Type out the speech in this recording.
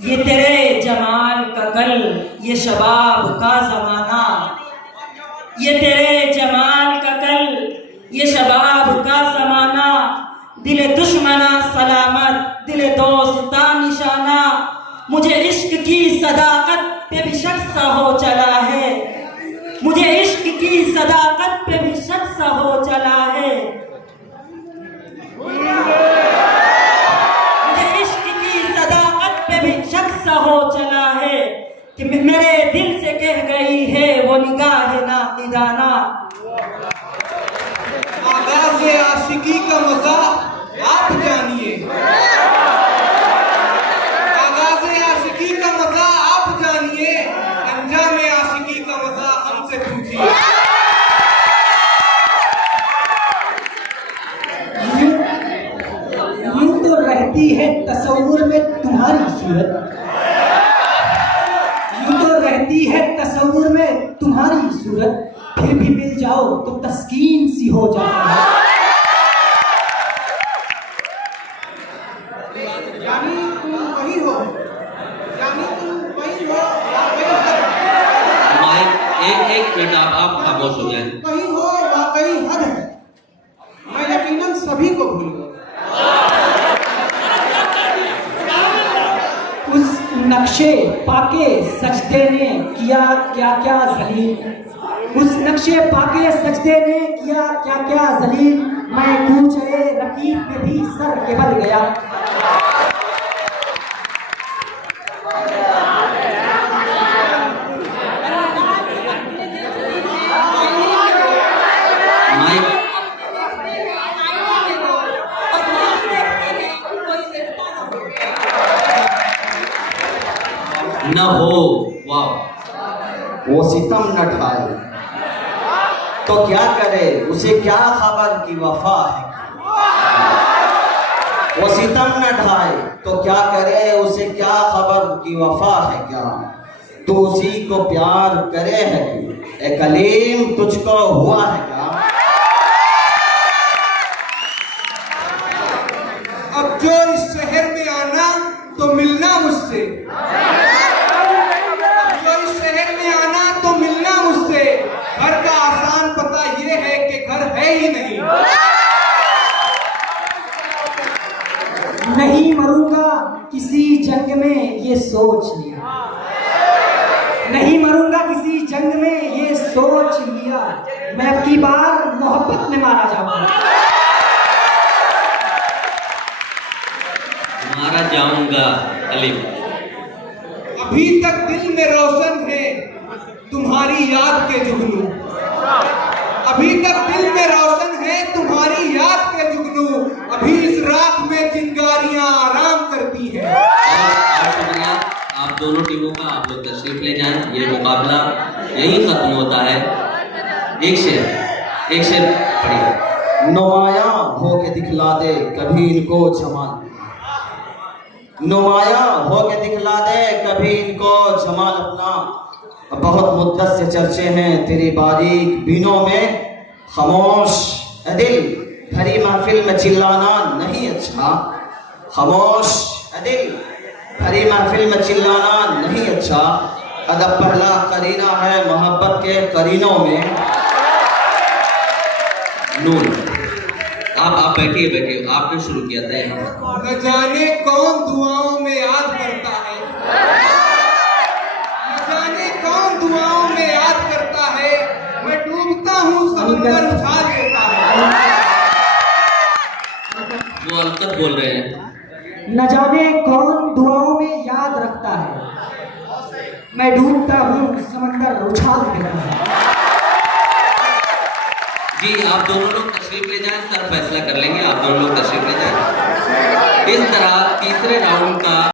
ये तेरे जमाल का कल, ये शबाब का ज़माना। ये तेरे जमाल का कल, ये शबाब का ज़माना। दिल दुश्मना सलामत, दिल दोस्ता निशाना। मुझे इश्क की सदाकत पे भी शक सा हो चला है। मुझे इश्क की सदाकत पे भी शक सा हो चला है। हो चला है कि मेरे दिल से कह गई है वो निगाह नाक़िदाना। आगाज़ आशिकी का मज़ा आप जानिए, आगाज़ आशिकी का मज़ा आप जानिए, अंजाम आशिकी का मज़ा हमसे पूछिए। यूं तो रहती है तसव्वुर में तुम्हारी सूरत, रहती है तसव्वुर में तुम्हारी सूरत, फिर भी मिल जाओ तो तस्कीन सी हो जाती है। यानी तुम वही हो, यानी तुम वही हो, एक मिनट आप खामोश हो जाएं। वही हो वाकई हद है। मैं यकीनन सभी को भूलूंगा। उस नक्शे पाके सजदे ने किया क्या क्या जलील, उस नक्शे पाके सजदे ने किया क्या क्या जलील। मैं कूचे रकीब में भी सर के बल गया। न हो वाह वो सितम न ढाए तो क्या करे, उसे क्या खबर की वफा है। वो सितम न ढाए तो क्या करे, उसे क्या खबर की वफा है क्या। तू उसी को प्यार करे है कि ए कलीम तुझको हुआ है क्या। अब जो इस शहर में आना तो मिलना मुझसे, घर का आसान पता ये है कि घर है ही नहीं। नहीं मरूंगा किसी जंग में ये सोच लिया, नहीं मरूंगा किसी जंग में ये सोच लिया। मैं अब की बार मोहब्बत में मारा जाऊंगा, मारा जाऊंगा अलीम। अभी तक दिल में रोशन है तुम्हारी याद के जुगनू, अभी तक दिल में रोशन है तुम्हारी याद के जुगनू। अभी इस रात में चिंगारियां आराम करती हैं। शुक्रिया आप दोनों टीमों का। आप लोग तशरीफ ले जाएं। ये मुकाबला यही खत्म होता है। एक शेर पढ़िए। नुमाया हो के दिखला दे कभी इनको जमाल, नुमाया हो के दिखला दे कभी इनको जमाल अपना। बहुत मुद्दत से चर्चे हैं तेरी बारीक बीनों में, खामोश दिल भरी महफिल में चिल्लाना नहीं अच्छा। खामोश दिल भरी महफिल में चिल्लाना नहीं अच्छा। अदब पहला करीना है मोहब्बत के करीनों में। नूर आप बैठिए आपने शुरू किया था यहाँ। न जाने कौन दुआओं में याद करता है, दुआओं में याद करता है। मैं डूबता हूँ समुंदर उछाल देता है। वो अलकत बोल रहे हैं। न जाने कौन दुआओं में याद रखता है, मैं डूबता हूँ समंदर उछाल देता है। जी आप दोनों लोग तशरीफ ले जाएं, सर फैसला कर लेंगे। आप दोनों लोग तशरीफ ले जाएं। इस तरह तीसरे राउंड का